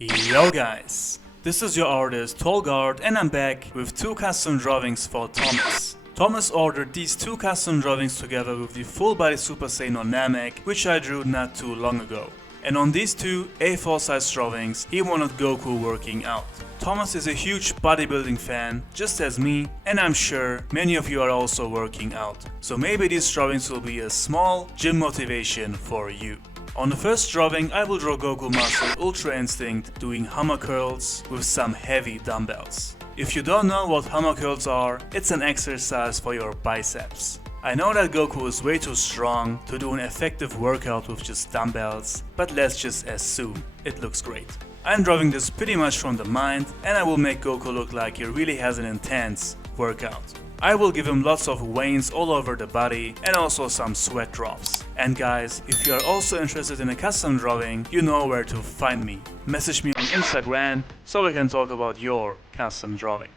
Yo guys, this is your artist Tolg and I'm back with two custom drawings for Thomas. Thomas ordered these two custom drawings together with the full body Super Saiyan on Namek, which I drew not too long ago. And on these two A4 size drawings, he wanted Goku working out. Thomas is a huge bodybuilding fan, just as me, and I'm sure many of you are also working out. So maybe these drawings will be a small gym motivation for you. On the first drawing, I will draw Goku Muscle Ultra Instinct doing hammer curls with some heavy dumbbells. If you don't know what hammer curls are, it's an exercise for your biceps. I know that Goku is way too strong to do an effective workout with just dumbbells, but let's just assume it looks great. I'm drawing this pretty much from the mind, and I will make Goku look like he really has an intense workout. I will give him lots of veins all over the body and also some sweat drops. And guys, if you are also interested in a custom drawing, you know where to find me. Message me on Instagram so we can talk about your custom drawing.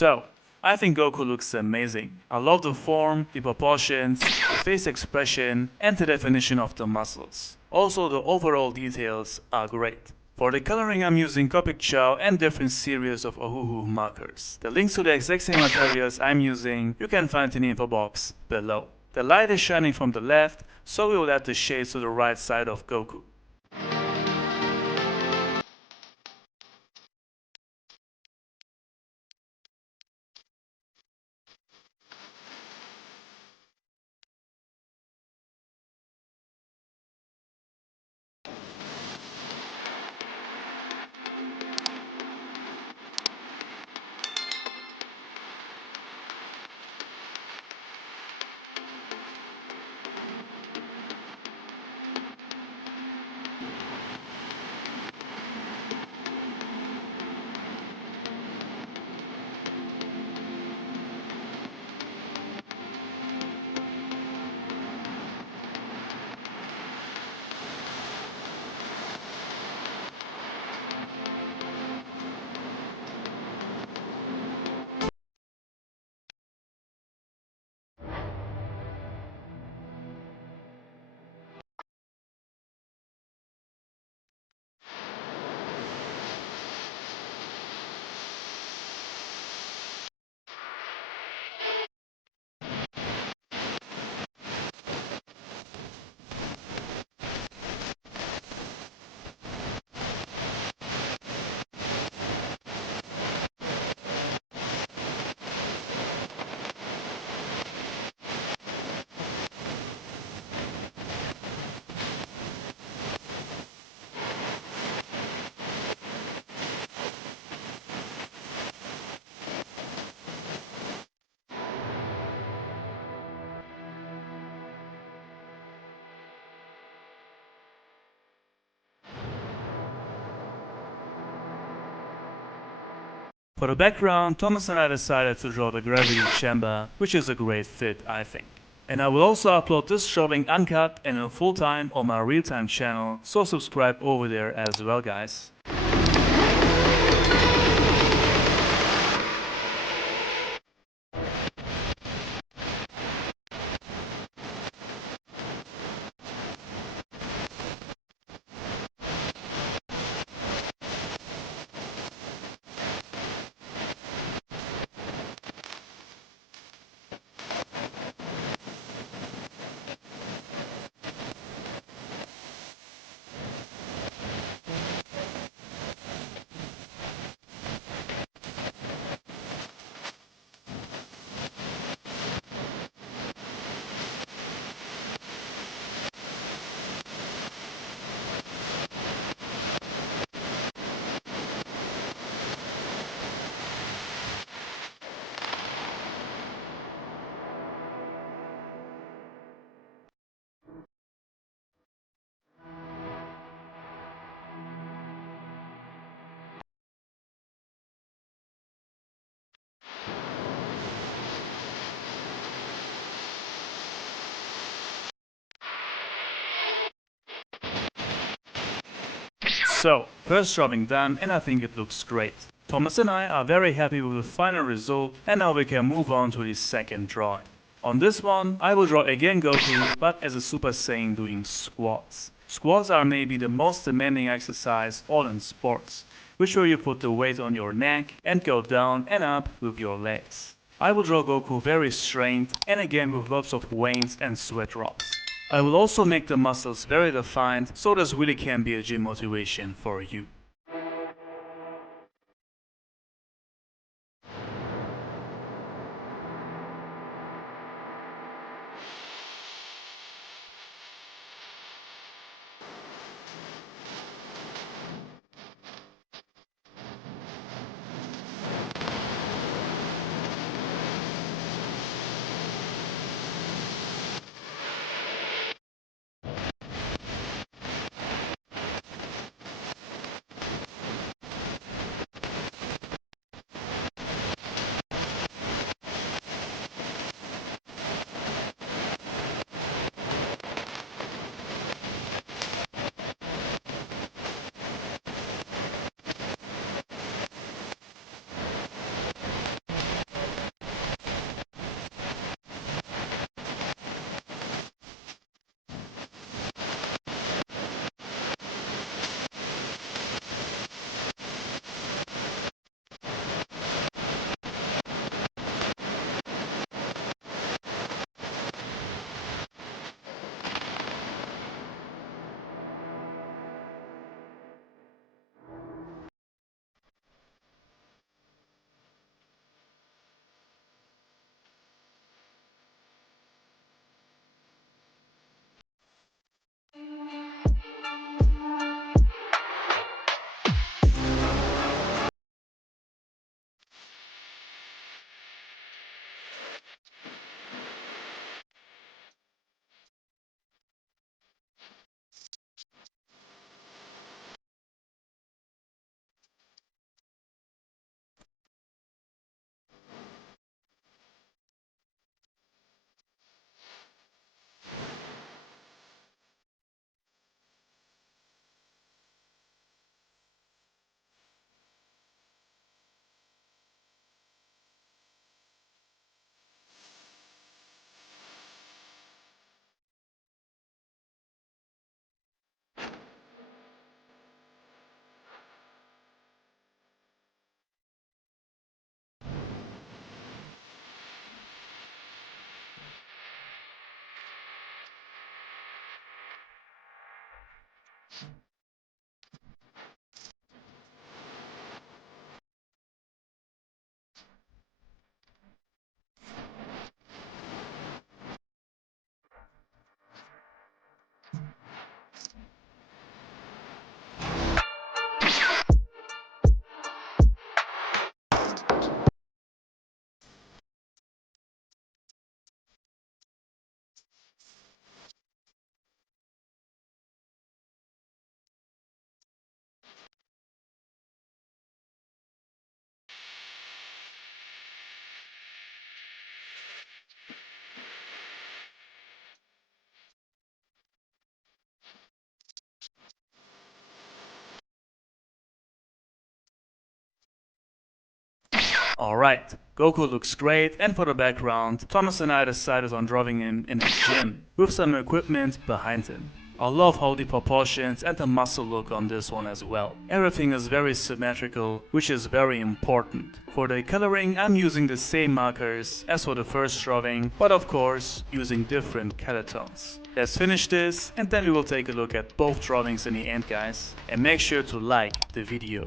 So, I think Goku looks amazing. I love the form, the proportions, the face expression, and the definition of the muscles. Also, the overall details are great. For the coloring, I'm using Copic Chow and different series of Ohuhu markers. The links to the exact same materials I'm using you can find in the info box below. The light is shining from the left, so we will add the shades to the right side of Goku. For the background, Thomas and I decided to draw the gravity chamber, which is a great fit, I think. And I will also upload this drawing uncut and in full time on my real-time channel, so subscribe over there as well, guys. So, first drawing done, and I think it looks great. Thomas and I are very happy with the final result, and now we can move on to the second drawing. On this one, I will draw again Goku, but as a Super Saiyan doing squats. Squats are maybe the most demanding exercise all in sports, which where you put the weight on your neck and go down and up with your legs. I will draw Goku very strained and again with lots of veins and sweat drops. I will also make the muscles very defined, so this really can be a gym motivation for you. Alright, Goku looks great, and for the background, Thomas and I decided on drawing him in a gym, with some equipment behind him. I love how the proportions and the muscle look on this one as well. Everything is very symmetrical, which is very important. For the coloring, I'm using the same markers as for the first drawing, but of course, using different color tones. Let's finish this, and then we will take a look at both drawings in the end, guys. And make sure to like the video.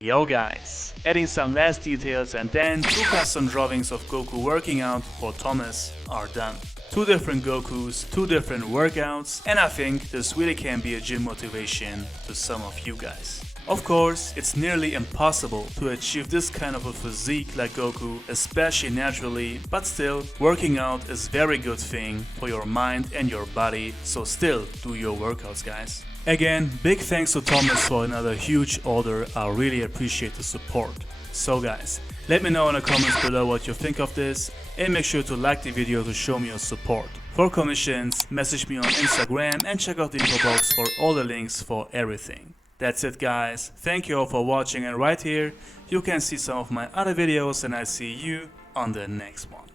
Yo guys, adding some last details and then two custom drawings of Goku working out for Thomas are done. Two different Gokus, two different workouts, and I think this really can be a gym motivation to some of you guys. Of course, it's nearly impossible to achieve this kind of a physique like Goku, especially naturally, but still, working out is a very good thing for your mind and your body, so still do your workouts, guys. Again, big thanks to Thomas for another huge order. I really appreciate the support. So guys, let me know in the comments below what you think of this, and make sure to like the video to show me your support. For commissions, message me on Instagram and check out the info box for all the links for everything. That's it guys, thank you all for watching, and right here you can see some of my other videos, and I see you on the next one.